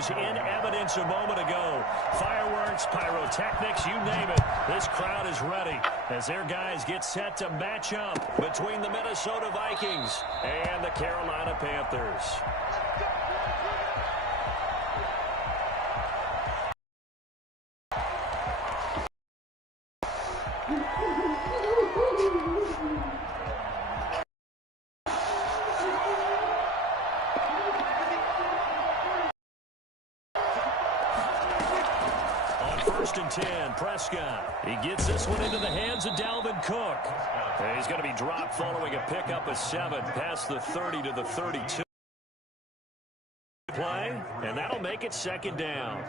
was in evidence a moment ago. Fireworks, pyrotechnics, you name it. This crowd is ready as their guys get set to match up between the Minnesota Vikings and the Carolina Panthers. First and 10, Prescott. He gets this one into the hands of Dalvin Cook. And he's going to be dropped following a pickup of 7 past the 30 to the 32 play, and that'll make it second down.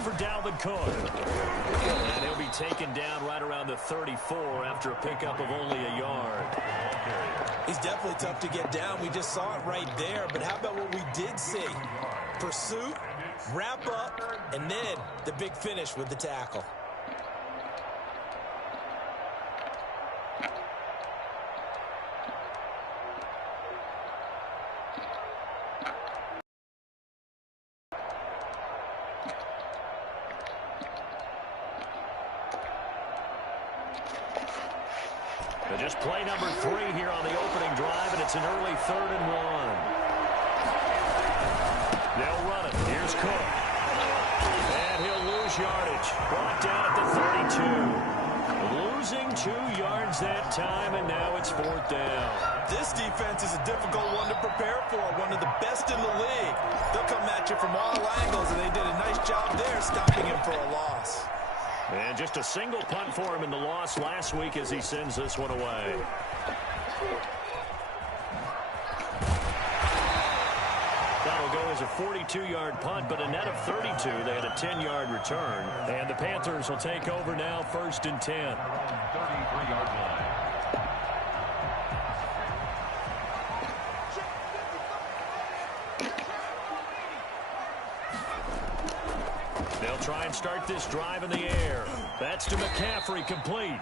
For Dalvin Cook. And he'll be taken down right around the 34 after a pickup of only a yard. He's definitely tough to get down. We just saw it right there. But how about what we did see? Pursuit, wrap up, and then the big finish with the tackle. Just play number 3 here on the opening drive, and it's an early 3rd and 1. They'll run it. Here's Cook. And he'll lose yardage. Brought down at the 32. Losing 2 yards that time, and now it's 4th down. This defense is a difficult one to prepare for, one of the best in the league. They'll come at you from all angles, and they did a nice job there stopping him for a loss. And just a single punt for him in the loss last week as he sends this one away. That'll go as a 42-yard punt, but a net of 32. They had a 10-yard return. And the Panthers will take over now, 1st and 10. 33-yard line. They'll try and start this drive in the air. That's to McCaffrey, complete.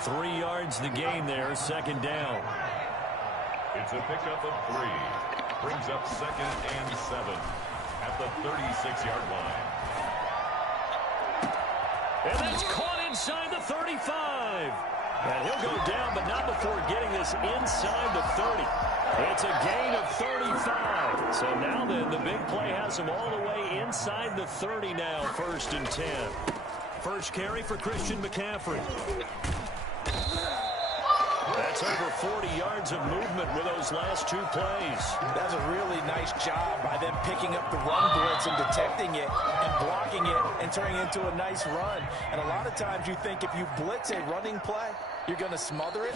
3 yards the gain there, 2nd down. It's a pickup of 3. Brings up 2nd and 7 at the 36-yard line. And that's caught inside the 35. And he'll go down, but not before getting this inside the 30. It's a gain of 35. So now then, the big play has him all the way inside the 30 now, 1st and 10. First carry for Christian McCaffrey. That's over 40 yards of movement with those last 2 plays. That's a really nice job by them picking up the run blitz and detecting it and blocking it and turning it into a nice run. And a lot of times you think if you blitz a running play, you're going to smother it.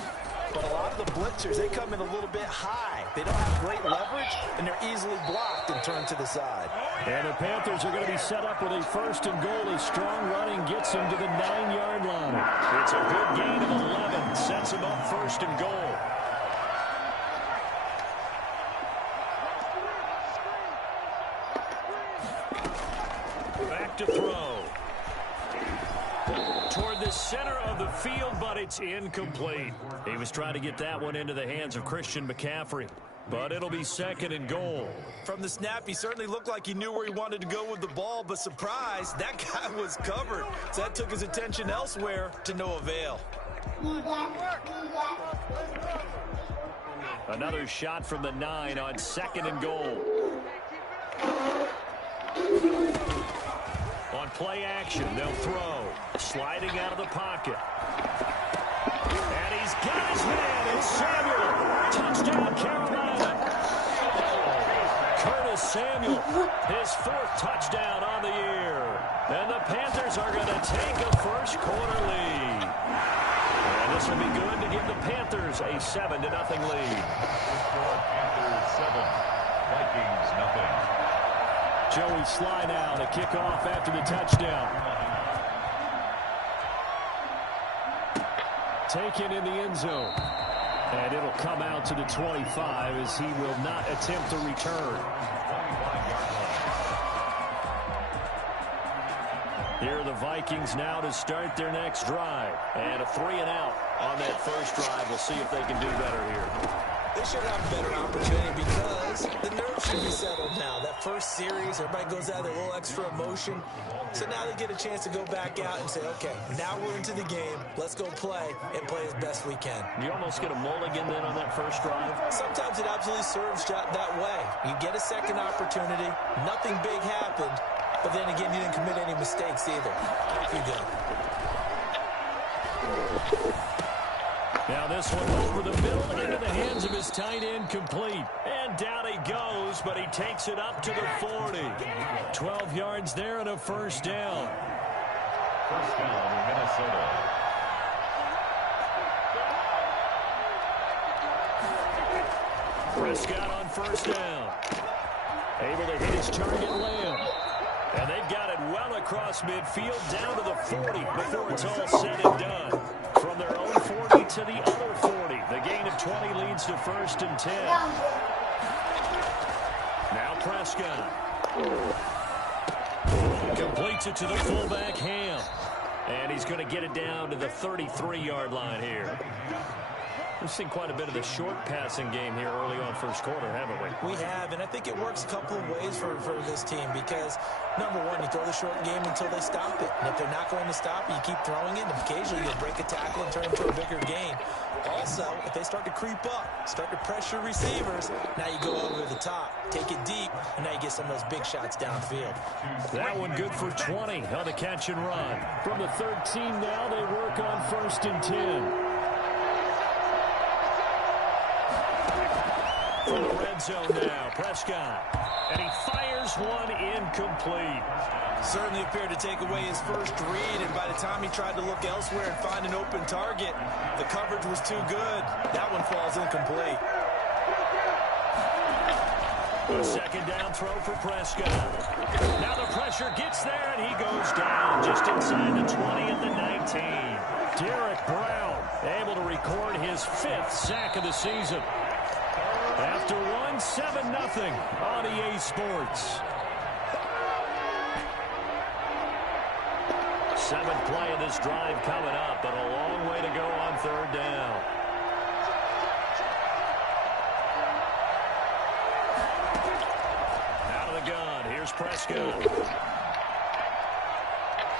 But a lot of the blitzers, they come in a little bit high. They don't have great leverage, and they're easily blocked and turned to the side. And the Panthers are going to be set up with a 1st and goal. As strong running gets them to the 9-yard line. It's a good gain of 11. Sets them up 1st and goal. Back to throw. Toward the center of the field, but it's incomplete. He was trying to get that one into the hands of Christian McCaffrey, but it'll be 2nd and goal. From the snap, he certainly looked like he knew where he wanted to go with the ball, but surprise, that guy was covered. So that took his attention elsewhere to no avail. Another shot from the 9 on 2nd and goal. On play action, they'll throw. Sliding out of the pocket. And he's got his man. It's Samuel. Touchdown, Carolina. Curtis Samuel, his 4th touchdown on the year. And the Panthers are going to take a 1st quarter lead. And this will be good to give the Panthers a 7-0 lead. Panthers 7, Vikings nothing. Joey Sigh now to kick off after the touchdown. Taken in the end zone. And it'll come out to the 25 as he will not attempt to return. Here are the Vikings now to start their next drive. And a 3-and-out on that first drive. We'll see if they can do better here. They should have a better opportunity because the nerves should be settled now. That first series, everybody goes out with a little extra emotion. So now they get a chance to go back out and say, okay, now we're into the game. Let's go play and play as best we can. You almost get a mulligan then on that first drive? Sometimes it absolutely serves that way. You get a second opportunity. Nothing big happened. But then again, you didn't commit any mistakes either. Off you go. Now this one over the middle into the hands of his tight end, complete. And down he goes, but he takes it up to the 40. 12 yards there and a first down. First down, Minnesota. Prescott on first down. Able to hit his target, Lamb. And they've got it well across midfield down to the 40 before it's all said and done. From their own 40 to the other 40. The gain of 20 leads to first and 10. Now Prescott. Completes it to the fullback, Ham. And he's going to get it down to the 33-yard line here. We've seen quite a bit of the short passing game here early on first quarter, haven't we? We have, and I think it works a couple of ways for this team because, number one, you throw the short game until they stop it. And if they're not going to stop it, you keep throwing it, and occasionally you'll break a tackle and turn it into a bigger gain. Also, if they start to creep up, start to pressure receivers, now you go over the top, take it deep, and now you get some of those big shots downfield. That one good for 20 on the catch and run. From the 13 now, they work on first and 10. From the red zone now, Prescott. And he fires one incomplete. Certainly appeared to take away his first read, and by the time he tried to look elsewhere and find an open target, the coverage was too good. That one falls incomplete. A second down throw for Prescott. Now the pressure gets there, and he goes down just inside the 20 at the 19. Derek Brown able to record his 5th sack of the season. After 7-0 on EA Sports. 7th play of this drive coming up, but a long way to go on third down. Out of the gun, here's Prescott.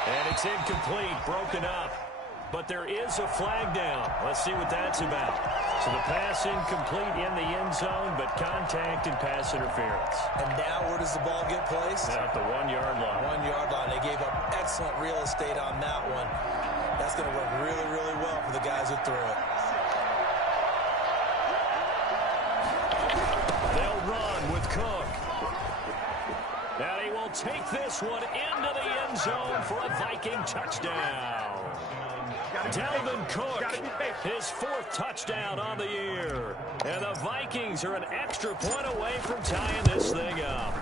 And it's incomplete, broken up. But there is a flag down. Let's see what that's about. So the pass incomplete in the end zone, but contact and pass interference. And now where does the ball get placed? At the 1-yard line. 1-yard line. They gave up excellent real estate on that one. That's going to work really, really well for the guys who threw it. They'll run with Cook. And he will take this one into the end zone for a Viking touchdown. Delvin Cook, his 4th touchdown on the year. And the Vikings are an extra point away from tying this thing up.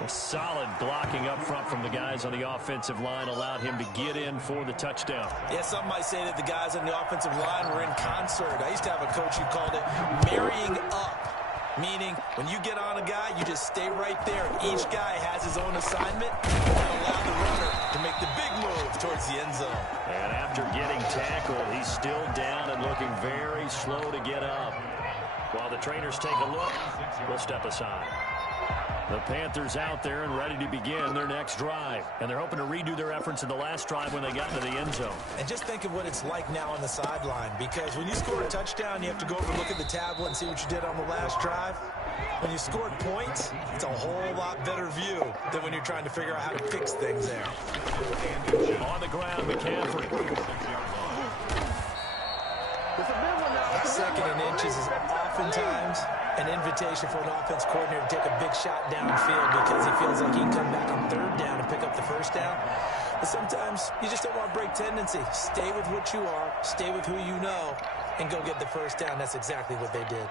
A solid blocking up front from the guys on the offensive line allowed him to get in for the touchdown. Yeah, some might say that the guys on the offensive line were in concert. I used to have a coach who called it marrying up. Meaning, when you get on a guy, you just stay right there. Each guy has his own assignment and allow the runner to make the big move towards the end zone. And after getting tackled, he's still down and looking very slow to get up. While the trainers take a look, we'll step aside. The Panthers out there and ready to begin their next drive. And they're hoping to redo their efforts in the last drive when they got into the end zone. And just think of what it's like now on the sideline. Because when you score a touchdown, you have to go over and look at the tablet and see what you did on the last drive. When you scored points, it's a whole lot better view than when you're trying to figure out how to fix things there. On the ground, McCaffrey. Second and inches is oftentimes an invitation for an offense coordinator to take a big shot downfield because he feels like he can come back on third down and pick up the first down. But sometimes you just don't want to break tendency. Stay with what you are, stay with who you know, and go get the first down. That's exactly what they did.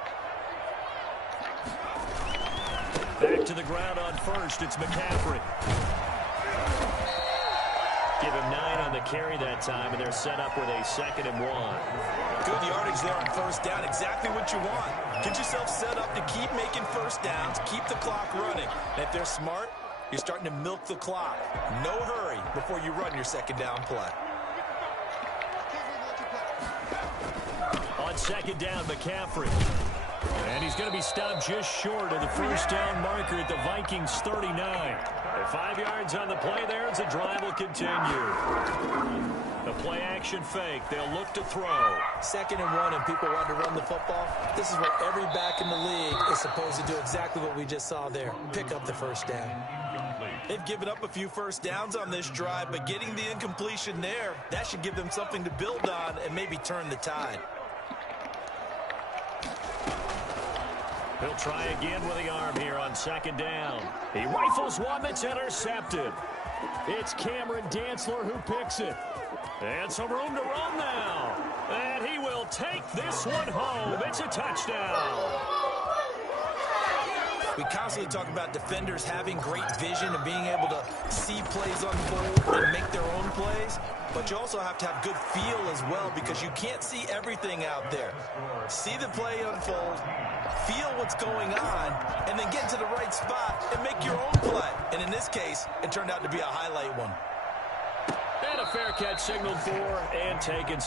Back to the ground on first, it's McCaffrey. Give him 9 on the carry that time, and they're set up with a 2nd and 1. Good yardage there on first down. Exactly what you want. Get yourself set up to keep making first downs, keep the clock running. And if they're smart, you're starting to milk the clock. No hurry. before you run your second down play. On second down, McCaffrey. And he's going to be stopped just short of the first down marker at the Vikings 39. And 5 yards on the play there as the drive will continue. The play action fake. They'll look to throw. 2nd and 1 and people want to run the football. This is where every back in the league is supposed to do exactly what we just saw there. Pick up the first down. They've given up a few first downs on this drive, but getting the incompletion there, that should give them something to build on and maybe turn the tide. He'll try again with the arm here on second down. He rifles one that's intercepted. It's Cameron Dantzler who picks it. And some room to run now. And he will take this one home. It's a touchdown. We constantly talk about defenders having great vision and being able to see plays unfold and make their own plays. But you also have to have good feel as well because you can't see everything out there. See the play unfold, feel what's going on, and then get to the right spot and make your own play. And in this case, it turned out to be a highlight one. And a fair catch signaled for and taken.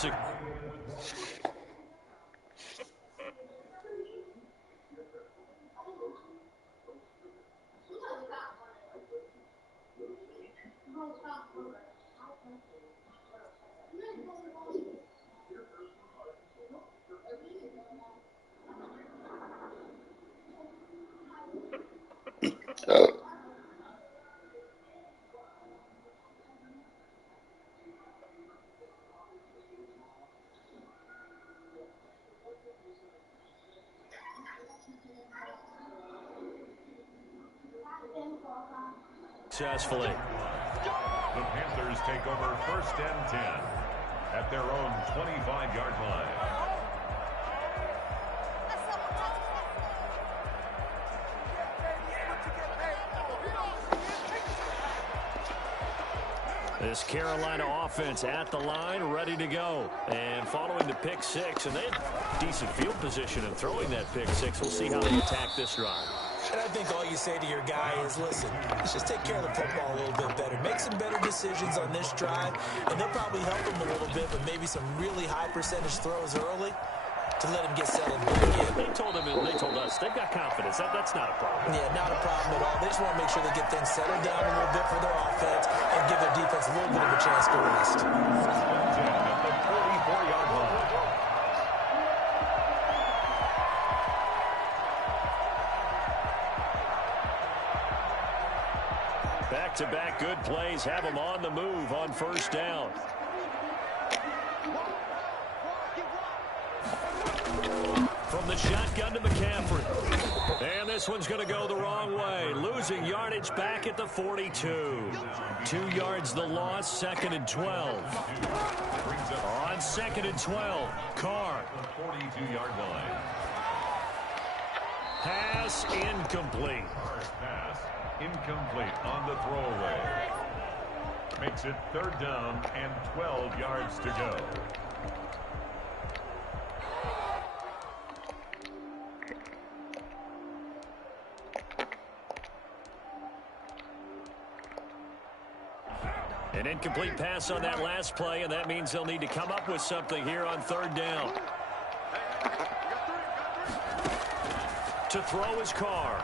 Successfully. The Panthers take over 1st and 10 at their own 25-yard line. This Carolina offense at the line, ready to go. And following the pick six, and they had decent field position in throwing that pick six. We'll see how they attack this drive. And I think all you say to your guy is, listen, let's just take care of the football a little bit better. Make some better decisions on this drive, and they'll probably help him a little bit, but maybe some really high percentage throws early to let him get settled back in. They told him, and they told us, they've got confidence. That's not a problem. Yeah, not a problem at all. They just want to make sure they get things settled down a little bit for their offense and give their defense a little bit of a chance to rest. At the 44-yard line. Back-to-back good plays have them on the move on first down. From the shotgun to McCaffrey. And this one's going to go the wrong way. Losing yardage back at the 42. 2 yards the loss, 2nd and 12. On 2nd and 12, Carr. 42-yard line. Pass incomplete. Pass incomplete on the throwaway. Makes it 3rd down and 12 yards to go. An incomplete pass on that last play, and that means they'll need to come up with something here on 3rd down. To throw his Carr.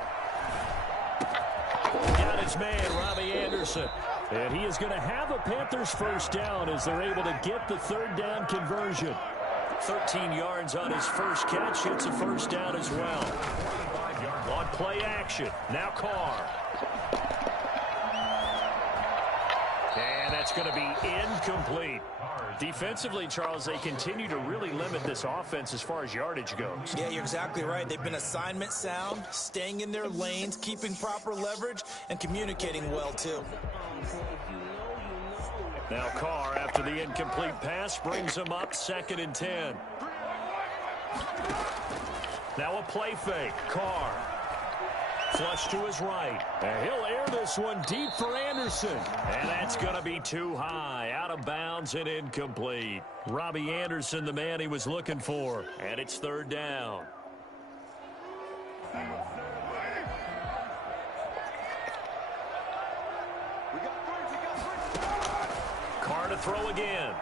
Got his man, Robbie Anderson. And he is going to have a Panthers first down as they're able to get the 3rd down conversion. 13 yards on his first catch. It's a first down as well. On play action. Now Carr. And that's going to be incomplete. Defensively, Charles, they continue to really limit this offense as far as yardage goes. Yeah, you're exactly right. They've been assignment sound, staying in their lanes, keeping proper leverage, and communicating well, too. Now Carr, after the incomplete pass, brings him up 2nd and 10. Now a play fake. Carr. Flush to his right. And he'll air this one deep for Anderson. And that's going to be too high. Out of bounds and incomplete. Robbie Anderson, the man he was looking for. And it's 3rd down. throw again.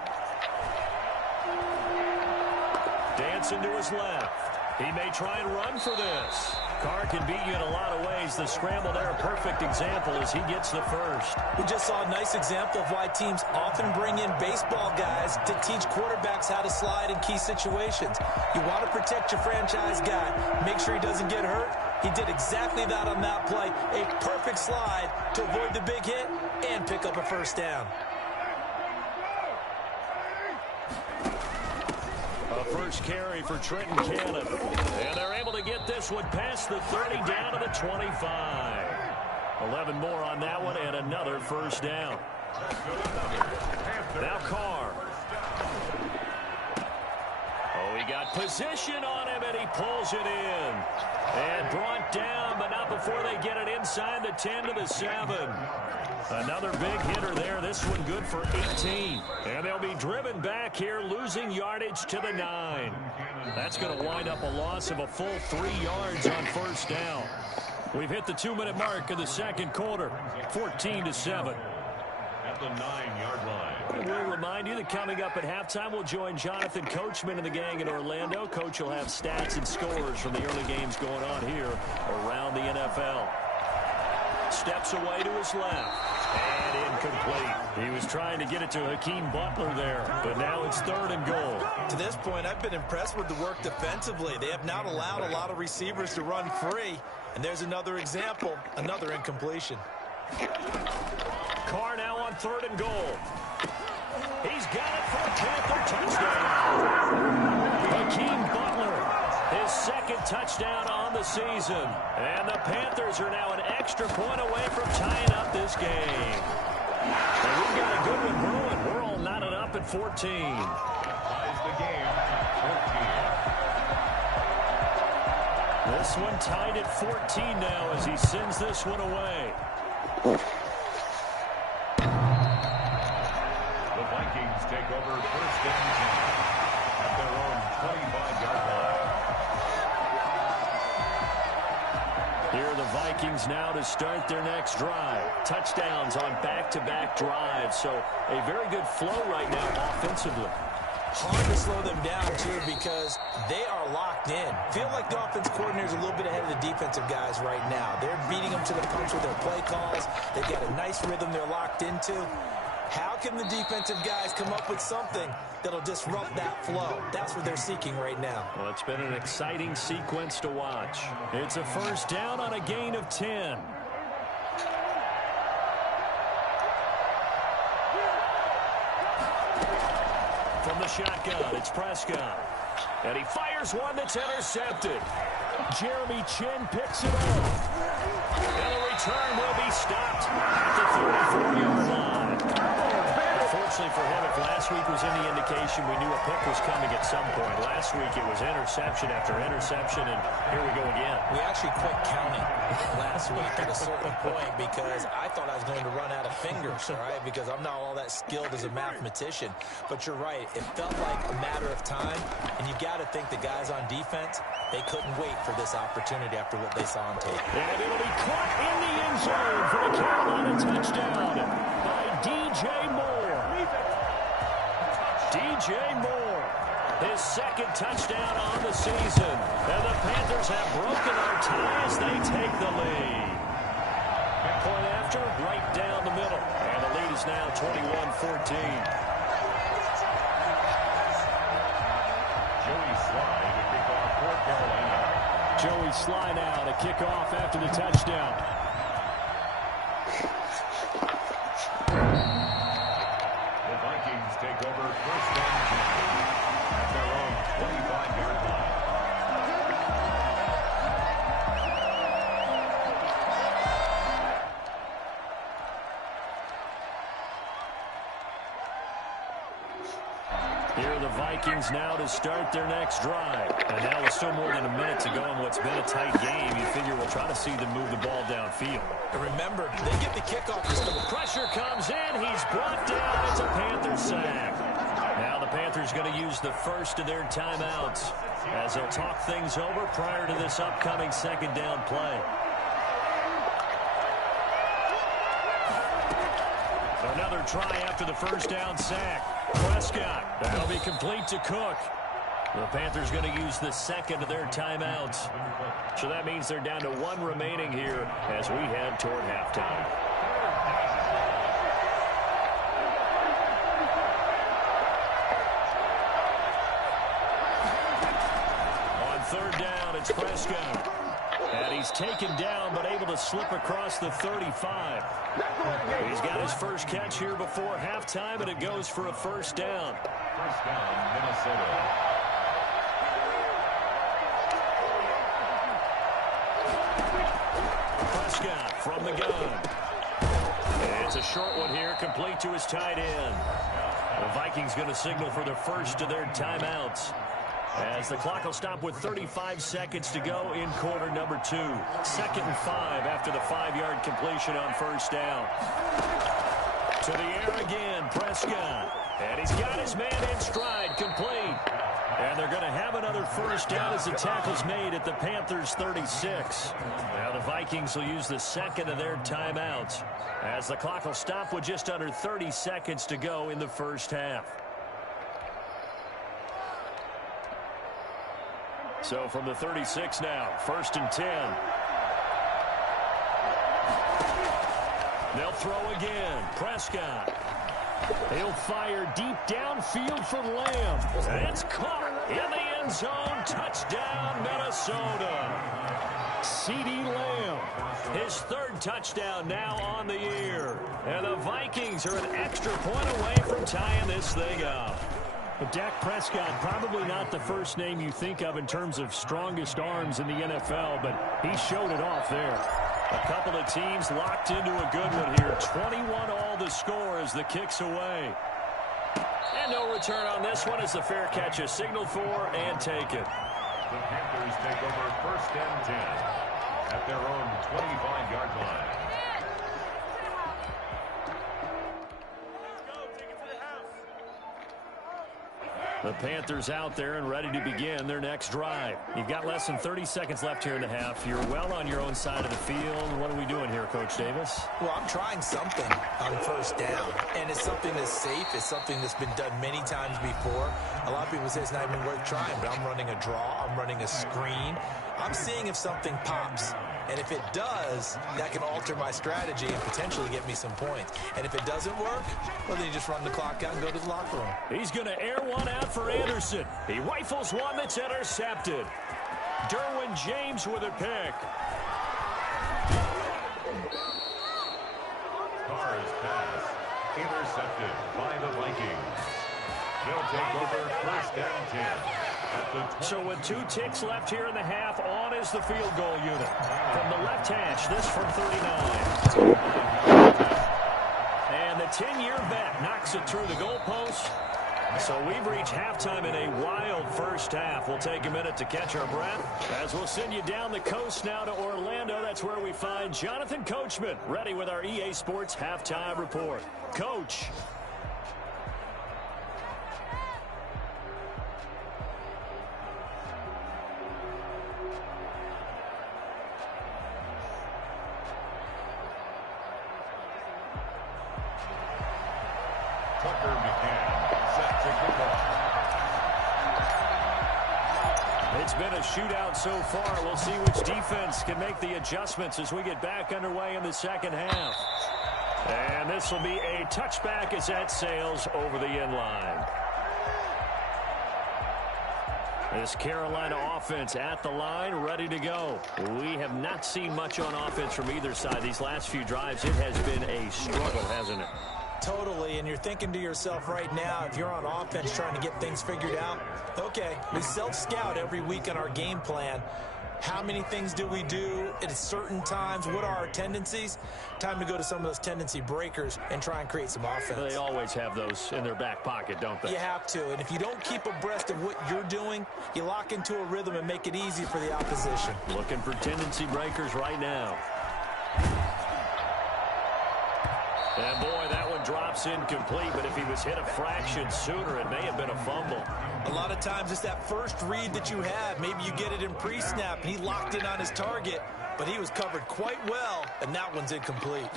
Dancing to his left. He may try and run for this. Carr can beat you in a lot of ways. The scramble there, a perfect example as he gets the first. We just saw a nice example of why teams often bring in baseball guys to teach quarterbacks how to slide in key situations. You want to protect your franchise guy. Make sure he doesn't get hurt. He did exactly that on that play. A perfect slide to avoid the big hit and pick up a first down. A first carry for Trenton Cannon. And they're able to get this one past the 30 down to the 25. 11 more on that one and another first down. Now Carr. Oh, he got position on him and he pulls it in. And brought down, but not before they get it inside the 10 to the 7. Another big hitter there. This one good for 18. And they'll be driven back here, losing yardage to the 9. That's going to wind up a loss of a full 3 yards on first down. We've hit the 2-minute mark of the second quarter. 14-7. At the 9-yard line. And we'll remind you that coming up at halftime, we'll join Jonathan Coachman and the gang in Orlando. Coach will have stats and scores from the early games going on here around the NFL. Steps away to his left. And incomplete. He was trying to get it to Hakeem Butler there, but now it's 3rd and goal. To this point, I've been impressed with the work defensively. They have not allowed a lot of receivers to run free. And there's another example, another incompletion. Carr now on 3rd and goal. He's got it for a Panther touchdown. Hakeem Butler, his 2nd touchdown on the season. And the Panthers are now an extra point away from tying up this game. And we've got a good one brewing. We're all knotted up at 14. Ties the game, 14. This one tied at 14 now as he sends this one away. The Vikings take over 1st and 10 at their own 25-yard line. Here are the Vikings now to start their next drive. Touchdowns on back-to-back drives, so a very good flow right now offensively. Hard to slow them down, too, because they are locked in. Feel like the offense coordinator is a little bit ahead of the defensive guys right now. They're beating them to the punch with their play calls. They've got a nice rhythm they're locked into. How can the defensive guys come up with something that'll disrupt that flow? That's what they're seeking right now. Well, it's been an exciting sequence to watch. It's a first down on a gain of 10. From the shotgun, it's Prescott. And he fires one that's intercepted. Jeremy Chin picks it up. And the return will be stopped at the 34-yard line. Unfortunately for him, if last week was any indication, we knew a pick was coming at some point. Last week it was interception after interception, and here we go again. We actually quit counting last week at a certain point because I thought I was going to run out of fingers, all right, because I'm not all that skilled as a mathematician. But you're right. It felt like a matter of time, and you got to think the guys on defense, they couldn't wait for this opportunity after what they saw on tape. And it'll be caught in the end zone for a Carolina touchdown by DJ Moore. DJ Moore, his 2nd touchdown on the season. And the Panthers have broken our ties. They take the lead. Point after, right down the middle. And the lead is now 21-14. Joey Slye to kick off for Carolina. Joey Slye now to kick off after the touchdown. The Vikings take over 1st and 10 at their own 25-yard line. Here are the Vikings now to start their next drive. And now with still more than a minute to go in what's been a tight game, you figure we'll try to see them move the ball downfield. And remember, they get the kickoff. Pressure comes in. He's brought down. It's a Panther sack. Now the Panthers going to use the first of their timeouts as they'll talk things over prior to this upcoming 2nd down play. Another try after the first down sack. Prescott. That'll be complete to Cook. The Panthers going to use the second of their timeouts. So that means they're down to one remaining here as we head toward halftime. On third down, it's Prescott. And he's taken down but able to slip across the 35. He's got his first catch here before halftime, and it goes for a first down. First down, Minnesota. Prescott from the gun. It's a short one here, complete to his tight end. The Vikings going to signal for the first of their timeouts, as the clock will stop with 35 seconds to go in quarter number 2. 2nd and 5 after the 5-yard completion on first down. To the air again, Prescott. And he's got his man in stride, complete. And they're going to have another first down as the tackle's made at the Panthers' 36. Now the Vikings will use the second of their timeouts, as the clock will stop with just under 30 seconds to go in the first half. So from the 36 now, 1st and 10. They'll throw again. Prescott. He'll fire deep downfield for Lamb. It's caught in the end zone. Touchdown, Minnesota. CeeDee Lamb, his 3rd touchdown now on the year. And the Vikings are an extra point away from tying this thing up. But Dak Prescott, probably not the first name you think of in terms of strongest arms in the NFL, but he showed it off there. A couple of teams locked into a good one here. 21 all the score as the kick's away. And no return on this one as the fair catch is signaled for and taken. The Panthers take over 1st and 10 at their own 25-yard line. The Panthers out there and ready to begin their next drive. You've got less than 30 seconds left here in the half. You're well on your own side of the field. What are we doing here, Coach Davis? Well, I'm trying something on first down, and it's something that's safe. It's something that's been done many times before. A lot of people say it's not even worth trying, but I'm running a draw. I'm running a screen. I'm seeing if something pops. And if it does, that can alter my strategy and potentially get me some points. And if it doesn't work, well, then you just run the clock out and go to the locker room. He's going to air one out for Anderson. He rifles one that's intercepted. Derwin James with a pick. Carr's pass intercepted by the Vikings. They'll take over 1st and 10. So with 2 ticks left here in the half, on is the field goal unit. From the left hash, this from 39. And the 10-year vet knocks it through the goalpost. So we've reached halftime in a wild first half. We'll take a minute to catch our breath as we'll send you down the coast now to Orlando. That's where we find Jonathan Coachman ready with our EA Sports halftime report. Coach. It's been a shootout so far. We'll see which defense can make the adjustments as we get back underway in the second half. And this will be a touchback as that sails over the end line. This Carolina offense at the line, ready to go. We have not seen much on offense from either side. These last few drives, it has been a struggle, hasn't it? Totally, and you're thinking to yourself right now, if you're on offense trying to get things figured out, okay, we self-scout every week on our game plan. How many things do we do at certain times? What are our tendencies? Time to go to some of those tendency breakers and try and create some offense. They always have those in their back pocket, don't they? You have to, and if you don't keep abreast of what you're doing, you lock into a rhythm and make it easy for the opposition. Looking for tendency breakers right now. And boy, that one drops incomplete, but if he was hit a fraction sooner, it may have been a fumble. A lot of times it's that first read that you have. Maybe you get it in pre-snap, and he locked in on his target, but he was covered quite well, and that one's incomplete.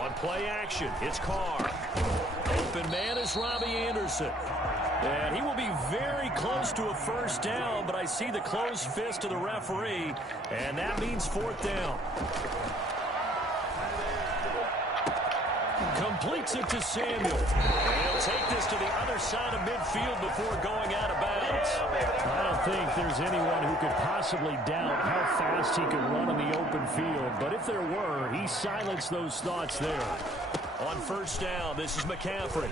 On play action, it's Carr. Open man is Robbie Anderson. And he will be very close to a first down, but I see the closed fist of the referee, and that means fourth down. Completes it to Samuel. And he'll take this to the other side of midfield before going out of bounds. I don't think there's anyone who could possibly doubt how fast he can run in the open field. But if there were, he silenced those thoughts there. On first down, this is McCaffrey.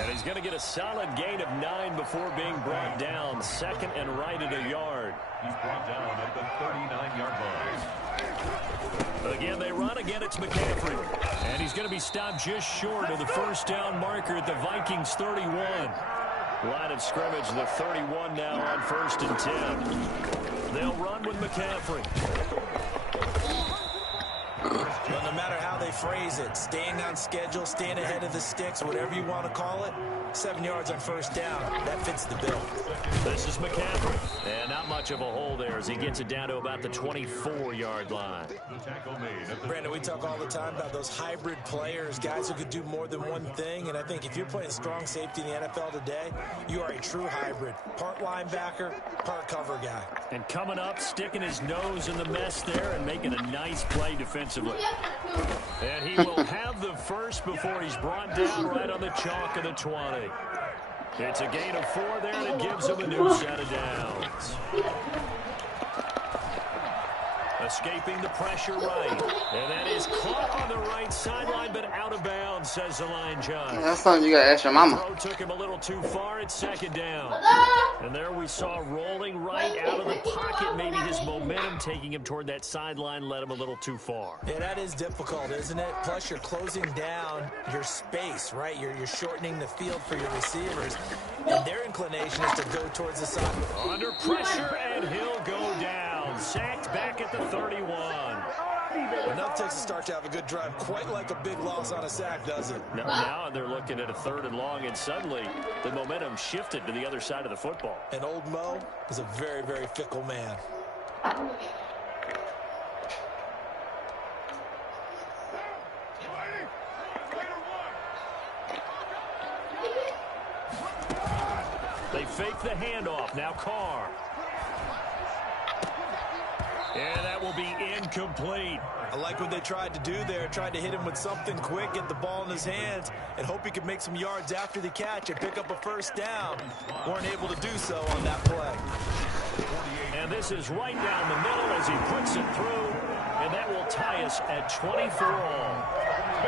And he's going to get a solid gain of 9 before being brought down. Second and right at a yard. He's brought down at the 39-yard line. Again, they run. Again, it's McCaffrey. And he's going to be stopped just short of the first down marker at the Vikings 31. Line of scrimmage, the 31 now on 1st and 10. They'll run with McCaffrey. Well, no matter how they phrase it, staying on schedule, staying ahead of the sticks, whatever you want to call it, 7 yards on first down, that fits the bill. This is McCaffrey. And not much of a hole there as he gets it down to about the 24-yard line. Brandon, we talk all the time about those hybrid players, guys who could do more than one thing, and I think if you're playing strong safety in the NFL today, you are a true hybrid. Part linebacker, part cover guy. And coming up, sticking his nose in the mess there and making a nice play defensively. And he will have the first before he's brought down right on the chalk of the 20. It's a gain of 4 there, and it gives him a new set of downs. Escaping the pressure right. And that is caught on the right sideline, but out of bounds, says the line judge. That's something you got to ask your mama. The throw took him a little too far at second down. And there we saw rolling right out of the pocket. Maybe his momentum taking him toward that sideline led him a little too far. Yeah, that is difficult, isn't it? Plus, you're closing down your space, right? You're shortening the field for your receivers. And their inclination is to go towards the side. Under pressure, and he'll go down. Sacked back at the 31. Enough takes a start to have a good drive. Quite like a big loss on a sack, does it? Now they're looking at a 3rd and long, and suddenly the momentum shifted to the other side of the football. And old Mo is a very, very fickle man. They fake the handoff. Now Carr. And that will be incomplete. I like what they tried to do there. Tried to hit him with something quick, get the ball in his hands, and hope he could make some yards after the catch and pick up a first down. Weren't able to do so on that play. And this is right down the middle as he puts it through. And that will tie us at 24 all.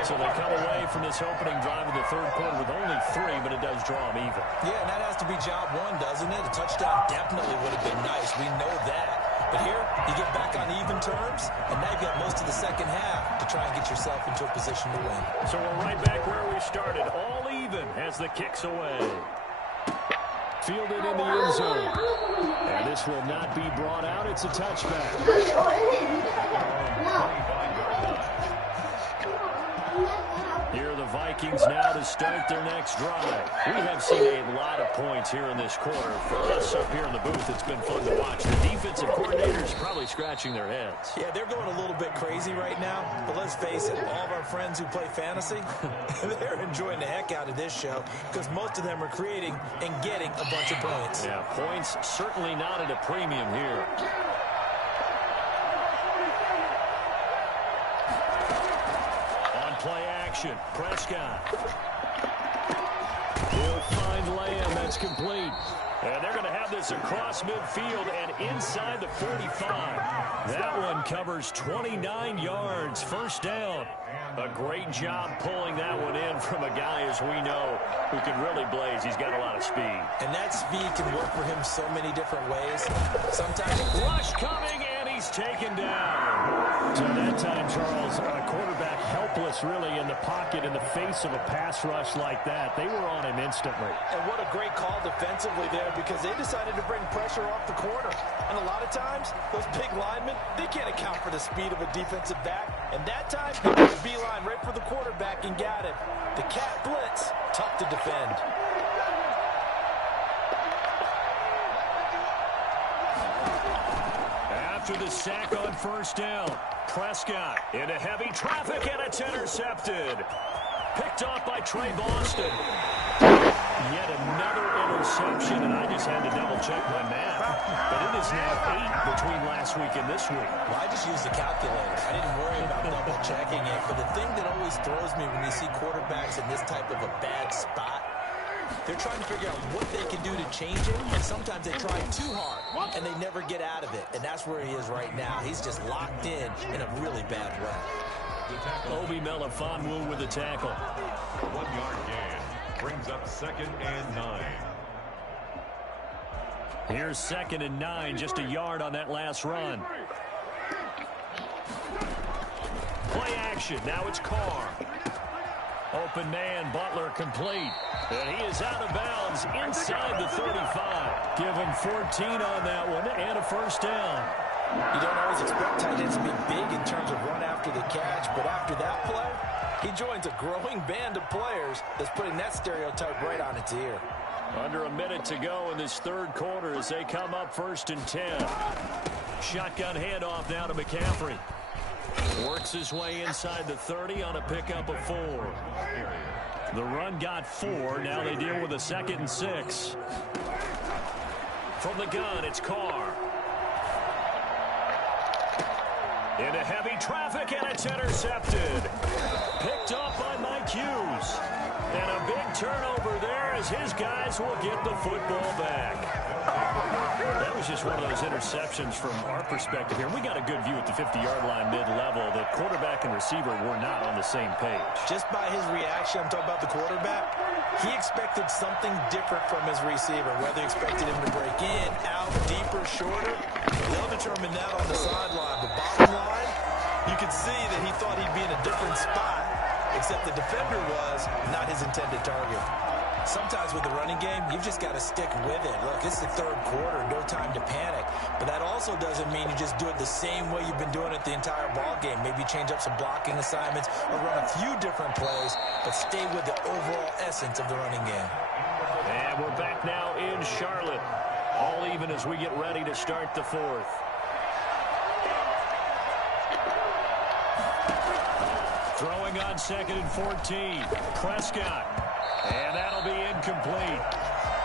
So they come away from this opening drive in the 3rd quarter with only 3, but it does draw them even. Yeah, and that has to be job 1, doesn't it? A touchdown definitely would have been nice. We know that. But here, you get back on even terms, and now you've got most of the second half to try and get yourself into a position to win. So we're right back where we started, all even as the kick's away. Fielded in the end zone. And this will not be brought out. It's a touchback. Here are the Vikings now to start their next drive. We have seen a lot of points here in this quarter. For us up here in the booth, it's been fun to watch. The defensive coordinators probably scratching their heads. Yeah, they're going a little bit crazy right now. But let's face it, all of our friends who play fantasy, they're enjoying the heck out of this show because most of them are creating and getting a bunch of points. Yeah, points certainly not at a premium here. Play action. Prescott. He'll find Lamb. That's complete. And they're going to have this across midfield and inside the 45. That one covers 29 yards. First down. A great job pulling that one in from a guy, as we know, who can really blaze. He's got a lot of speed. And that speed can work for him so many different ways. Sometimes rush coming, and he's taken down. So that time, Charles, a quarterback helpless really in the pocket in the face of a pass rush like that. They were on him instantly. And what a great call defensively there because they decided to bring pressure off the corner. And a lot of times, those big linemen, they can't account for the speed of a defensive back. And that time, beeline right for the quarterback and got it. The cat blitz, tough to defend. after the sack on first down. Prescott into heavy traffic, and it's intercepted. Picked off by Trey Boston. Yet another interception, and I just had to double-check my math. But it is now 8 between last week and this week. Well, I just used the calculator. I didn't worry about double-checking it. But the thing that always throws me when you see quarterbacks in this type of a bad spot, they're trying to figure out what they can do to change it, and sometimes they try too hard, and they never get out of it. And that's where he is right now. He's just locked in a really bad way. Obi Melifonwu with the tackle. 1-yard gain. Brings up 2nd and 9. Here's 2nd and 9, just a yard on that last run. Play action, now it's Carr. Open man, Butler complete. And he is out of bounds inside the 35. Give him 14 on that one and a first down. You don't always expect tight ends to be big in terms of run after the catch, but after that play, he joins a growing band of players that's putting that stereotype right on its ear. Under a minute to go in this third quarter as they come up 1st and 10. Shotgun handoff now to McCaffrey. Works his way inside the 30 on a pickup of 4. The run got 4. Now they deal with a 2nd and 6. From the gun, it's Carr. Into heavy traffic, and it's intercepted. Picked off by Mike Hughes. And a big turnover there as his guys will get the football back. That was just one of those interceptions from our perspective here. We got a good view at the 50-yard line mid-level. The quarterback and receiver were not on the same page. Just by his reaction, I'm talking about the quarterback, he expected something different from his receiver, whether he expected him to break in, out, deeper, shorter. They'll determine that on the sideline. But bottom line, you could see that he thought he'd be in a different spot, except the defender was not his intended target. Sometimes with the running game, you've just got to stick with it. Look, it's the third quarter, no time to panic. But that also doesn't mean you just do it the same way you've been doing it the entire ball game. Maybe change up some blocking assignments or run a few different plays, but stay with the overall essence of the running game. And we're back now in Charlotte. All even as we get ready to start the 4th. Throwing on 2nd and 14. Prescott. And that'll be incomplete.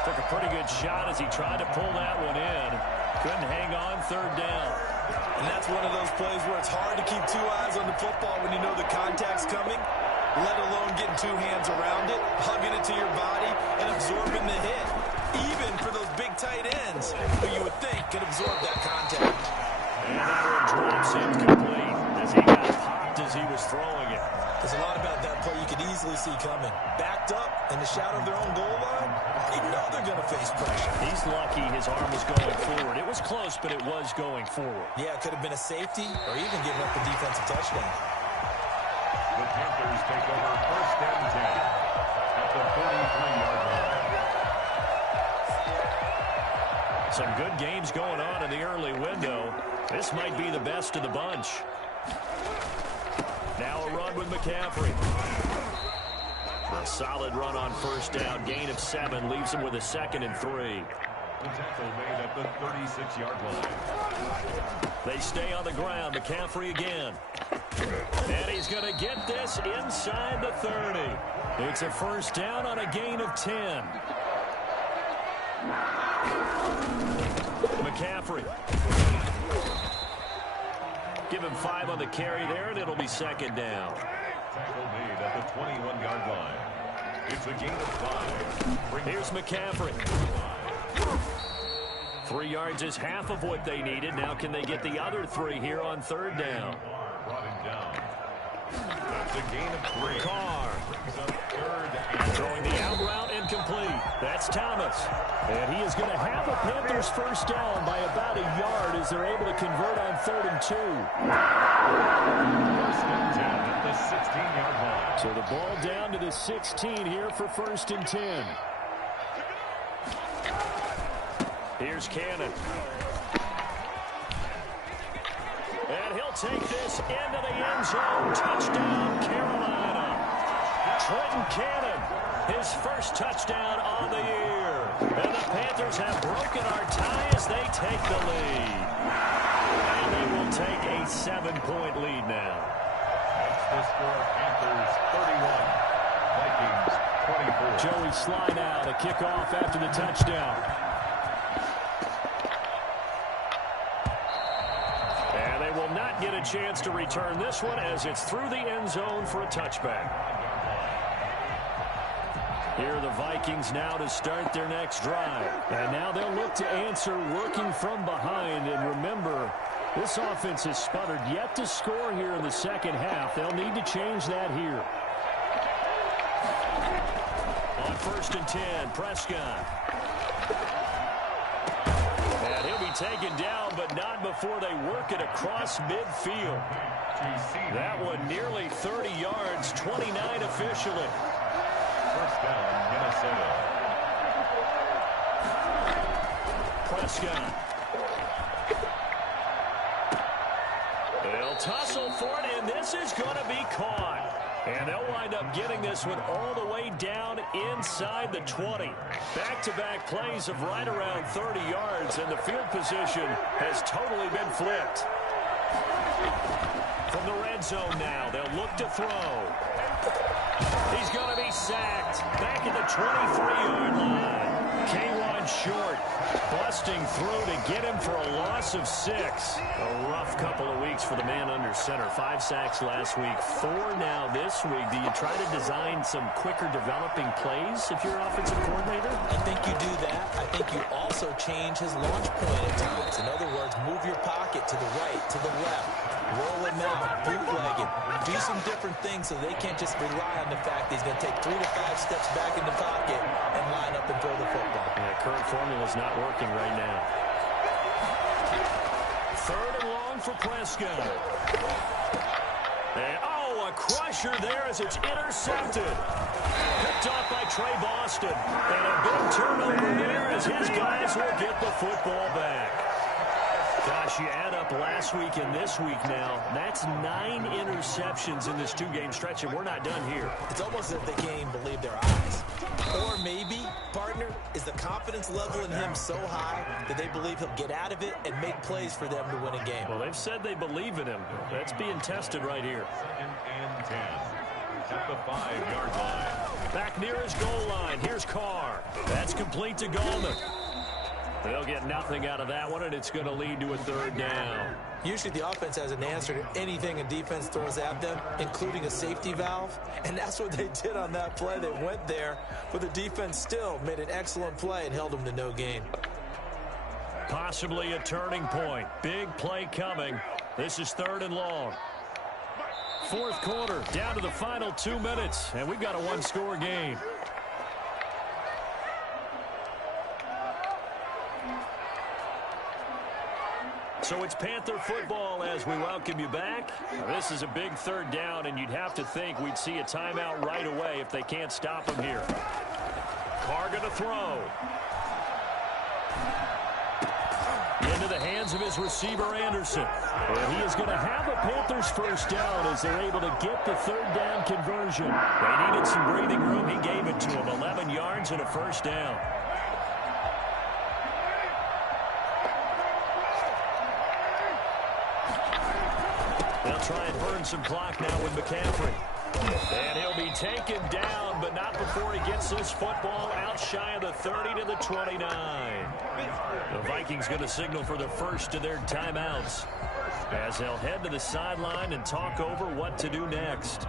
Took a pretty good shot as he tried to pull that one in. Couldn't hang on 3rd down. And that's one of those plays where it's hard to keep 2 eyes on the football when you know the contact's coming, let alone getting 2 hands around it, hugging it to your body, and absorbing the hit. Even for those big tight ends who you would think could absorb that contact. And that one drops incomplete as he got popped as he was throwing it. There's a lot about that play you could easily see coming. Backed up in the shadow of their own goal line, you know they're going to face pressure. He's lucky his arm was going forward. It was close, but it was going forward. Yeah, it could have been a safety or even giving up a defensive touchdown. The Panthers take over 1st and 10 at the 43-yard line. Some good games going on in the early window. This might be the best of the bunch. Now a run with McCaffrey. A solid run on 1st down. Gain of 7 leaves him with a 2nd and 3. The tackle made at the 36-yard line. They stay on the ground. McCaffrey again. And he's going to get this inside the 30. It's a 1st down on a gain of 10. McCaffrey. Give him 5 on the carry there, and it'll be 2nd down. Tackle made at the 21-yard line. It's a gain of 5. Here's McCaffrey. 3 yards is half of what they needed. Now can they get the other 3 here on 3rd down? Brought him down. That's a gain of 3. Carr. Brings up 3rd and Throwing the out route incomplete. That's Thomas. And he is going to have a Panthers 1st down by about a yard as they're able to convert on 3rd and 2. 1st and 10 at the 16-yard line. So the ball down to the 16 here for 1st and 10. Here's Cannon. And he'll take this into the end zone. Touchdown, Carolina. Trenton Cannon, his first touchdown on the year. And the Panthers have broken our tie as they take the lead. And they will take a 7-point lead now. That's the score. Panthers 31. Vikings 24. Joey Sigh now to kick off after the touchdown. And they will not get a chance to return this one as it's through the end zone for a touchback. Here are the Vikings now to start their next drive. And now they'll look to answer working from behind. And remember, this offense has sputtered yet to score here in the second half. They'll need to change that here. On 1st and 10, Prescott. And he'll be taken down, but not before they work it across midfield. That one nearly 30 yards, 29 officially. First down, Minnesota. Prescott. They'll tussle for it, and this is going to be caught. And they'll wind up getting this one all the way down inside the 20. Back-to-back plays of right around 30 yards, and the field position has totally been flipped. From the red zone now, they'll look to throw. He's going to be sacked back at the 23-yard line. K1 short, busting through to get him for a loss of 6. A rough couple of weeks for the man under center. 5 sacks last week, 4 now this week. Do you try to design some quicker developing plays if you're offensive coordinator? I think you do that. I think you also change his launch point at times. In other words, move your pocket to the right, to the left. Roll him out, bootleg him. Do some different things so they can't just rely on the fact that he's going to take 3 to 5 steps back in the pocket and line up and throw the football. Yeah, current formula is not working right now. 3rd and long for Prescott. And, a crusher there as it's intercepted. Picked off by Trey Boston. And a big turnover there as his guys will get the football back. Gosh, you add up last week and this week now. That's 9 interceptions in this 2-game stretch, and we're not done here. It's almost as if they can't even believe their eyes. Or maybe, partner, is the confidence level in him so high that they believe he'll get out of it and make plays for them to win a game. Well, they've said they believe in him. That's being tested right here. 2nd and 10. At the 5-yard line. Back near his goal line. Here's Carr. That's complete to Gallman. They'll get nothing out of that one, and it's going to lead to a 3rd down. Usually the offense has an answer to anything a defense throws at them, including a safety valve. And that's what they did on that play. They went there, but the defense still made an excellent play and held them to no gain. Possibly a turning point. Big play coming. This is 3rd and long. 4th quarter, down to the final 2 minutes, and we've got a 1-score game. So it's Panther football as we welcome you back. This is a big 3rd down, and you'd have to think we'd see a timeout right away if they can't stop him here. Carr going to throw. Into the hands of his receiver, Anderson. And he is going to have a Panthers 1st down as they're able to get the 3rd down conversion. They needed some breathing room. He gave it to him. 11 yards and a 1st down. They'll try and burn some clock now with McCaffrey. And he'll be taken down, but not before he gets this football out shy of the 30 to the 29. The Vikings going to signal for the first of their timeouts as they'll head to the sideline and talk over what to do next.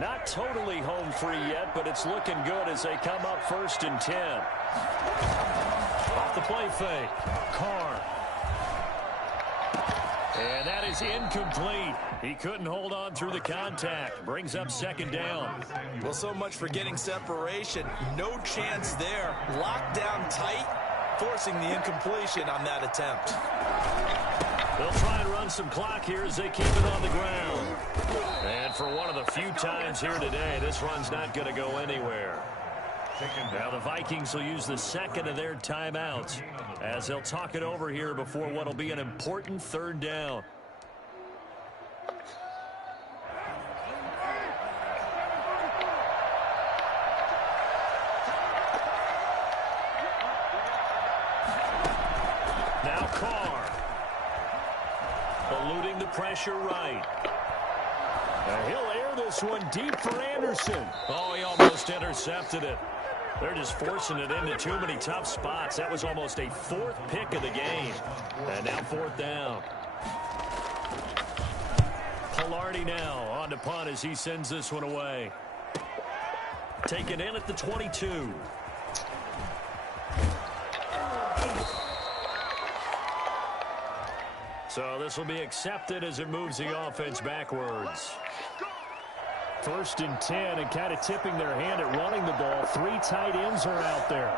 Not totally home free yet, but it's looking good as they come up 1st and 10. Off the play fake. Carr. And that is incomplete. He couldn't hold on through the contact. Brings up 2nd down. Well, so much for getting separation. No chance there. Locked down tight, forcing the incompletion on that attempt. They'll try and run some clock here as they keep it on the ground. And for one of the few times here today, this run's not going to go anywhere. Now the Vikings will use the 2nd of their timeouts as they'll talk it over here before what will be an important 3rd down. Eluding the pressure right. He'll air this one deep for Anderson. Oh, he almost intercepted it. They're just forcing it into too many tough spots. That was almost a fourth pick of the game. And now fourth down. Pilardi now on to punt as he sends this one away. Taken in at the 22. So this will be accepted as it moves the offense backwards. 1st and 10, and kind of tipping their hand at running the ball. 3 tight ends are out there.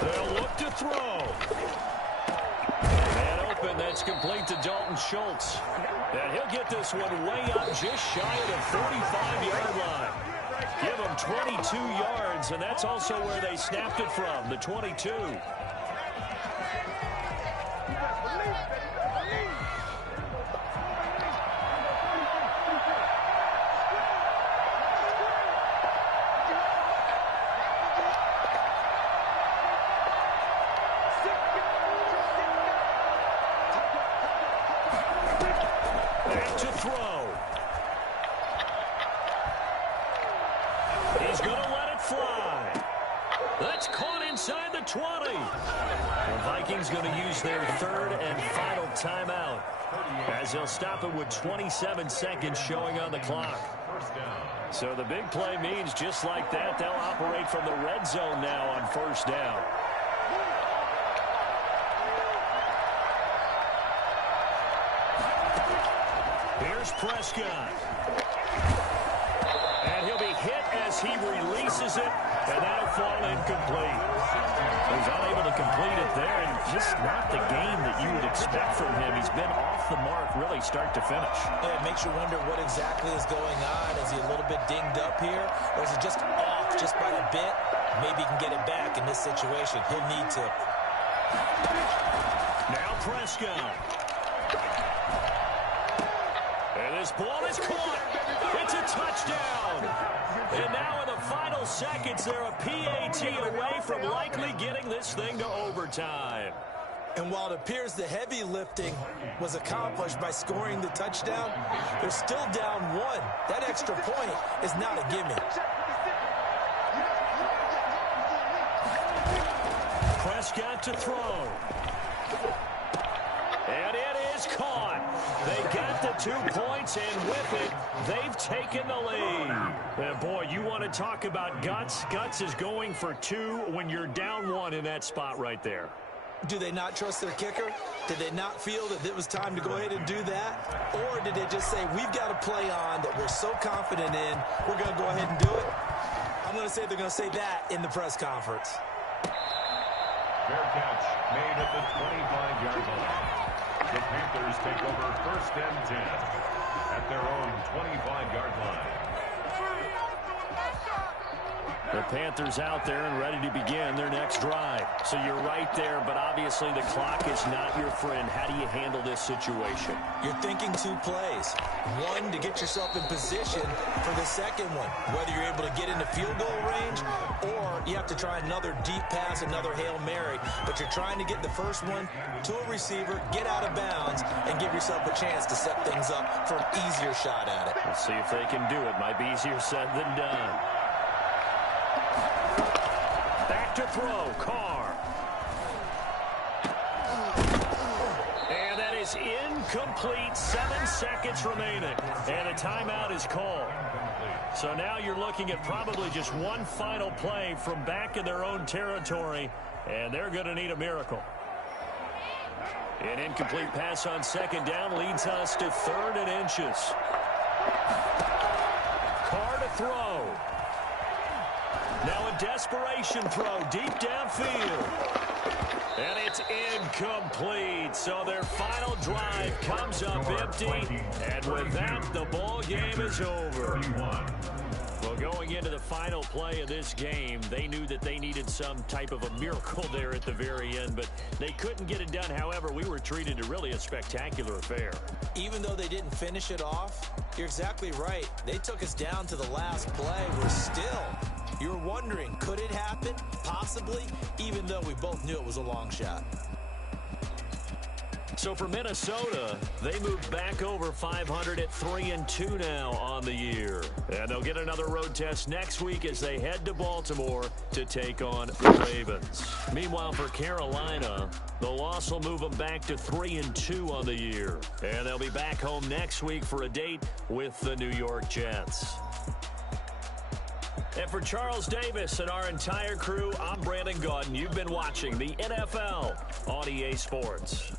They'll look to throw. And open, that's complete to Dalton Schultz. And he'll get this one way up just shy of the 45-yard line. Give him 22 yards, and that's also where they snapped it from, the 22. Back to throw. He's going to let it fly. That's caught inside the 20. The Vikings going to use their 3rd and final timeout as they'll stop it with 27 seconds showing on the clock. So the big play means just like that, they'll operate from the red zone now on 1st down. Here's Prescott. And he'll be hit as he releases it, and that'll fall incomplete. He's unable to complete it there, and just not the game that you would expect from him. He's been off the mark really start to finish. Yeah, it makes you wonder what exactly is going on. Is he a little bit dinged up here, or is he just off just by a bit? Maybe he can get it back in this situation. He'll need to. Now Prescott. And this ball is caught. It's a touchdown. And now in the final seconds, they're a PAT away from likely getting this thing to overtime. And while it appears the heavy lifting was accomplished by scoring the touchdown, they're still down 1. That extra point is not a gimme. Prescott to throw. And it is caught. They got the 2 points, and with it, they've taken the lead. And boy, you want to talk about guts. Guts is going for 2 when you're down 1 in that spot right there. Do they not trust their kicker? Did they not feel that it was time to go ahead and do that? Or did they just say, we've got a play on that we're so confident in, we're going to go ahead and do it? I'm going to say they're going to say that in the press conference. Fair catch made at the 25-yard line. The Panthers take over 1st and 10 at their own 25-yard line. The Panthers out there and ready to begin their next drive. So you're right there, but obviously the clock is not your friend. How do you handle this situation? You're thinking 2 plays. 1 to get yourself in position for the second one, whether you're able to get into field goal range or you have to try another deep pass, another Hail Mary. But you're trying to get the first one to a receiver, get out of bounds, and give yourself a chance to set things up for an easier shot at it. Let's see if they can do it. Might be easier said than done. Back to throw, Carr. And that is incomplete. 7 seconds remaining. And a timeout is called. So now you're looking at probably just one final play from back in their own territory. And they're going to need a miracle. An incomplete pass on 2nd down leads us to 3rd and inches. Carr to throw. Now a desperation throw deep downfield. And it's incomplete. So their final drive comes up empty. And with that, the ball game is over. Well, going into the final play of this game, they knew that they needed some type of a miracle there at the very end, but they couldn't get it done. However, we were treated to really a spectacular affair. Even though they didn't finish it off, You're exactly right. They took us down to the last play. You're wondering, could it happen? Possibly, even though we both knew it was a long shot. So for Minnesota, they moved back over 500 at 3-2 now on the year. And they'll get another road test next week as they head to Baltimore to take on the Ravens. Meanwhile, for Carolina, the loss will move them back to 3-2 on the year. And they'll be back home next week for a date with the New York Jets. And for Charles Davis and our entire crew, I'm Brandon Gaudin. You've been watching the NFL on EA Sports.